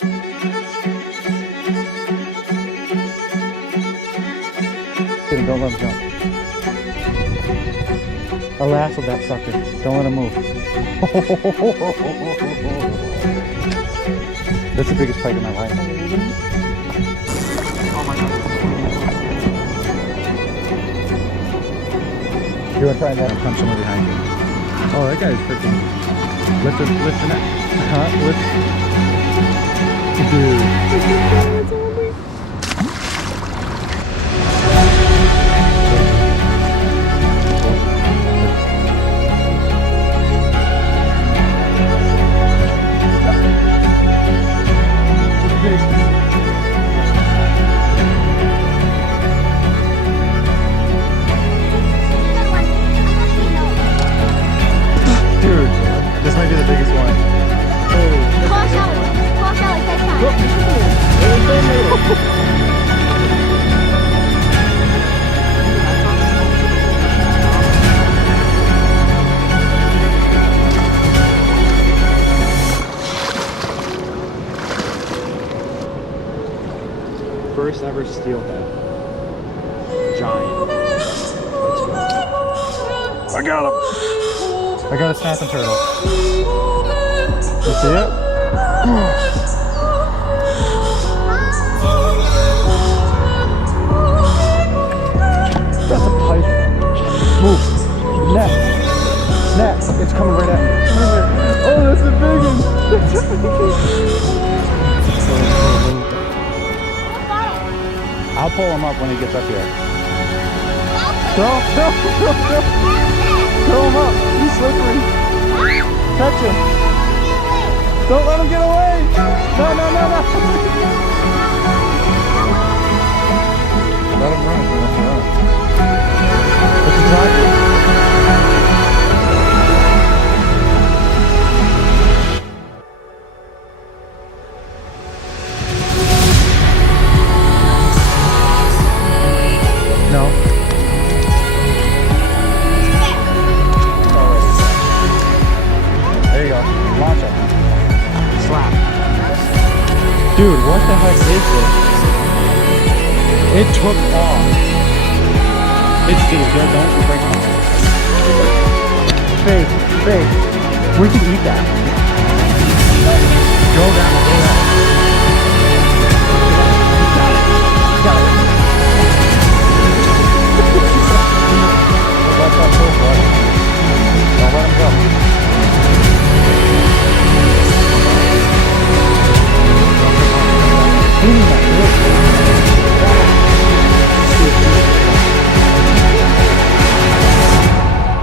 Don't let him jump. I lassoed that sucker. Don't let him move. That's the biggest pike in my life. Oh my god. You want to try that? Punch someone behind you. Oh, that guy's freaking lift the net. Dude. This might be the biggest one. First ever steelhead. Giant. Let's go. I got him. I got a snapping turtle. You see it? That's a pike. Move. Net. Net. It's coming right at me. Oh, that's a big one. That's a big one. I'll pull him up when he gets up here. Throw him up. He's slippery. Catch him. Don't let him get away. No. Let him run. What's he talking? No. There you go. Launch it. Slap. Dude, what the heck is this? It took off. It's dude, don't break off. Faith. We can eat that. Go down. Got it. That's that pull, buddy. Don't let him go.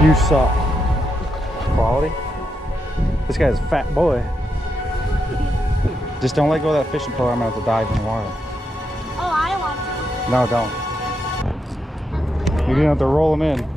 You suck. Quality? This guy's a fat boy. Just don't let go of that fishing pole. I'm gonna have to dive in the water. Oh, I want to. No, don't. You're gonna have to roll him in.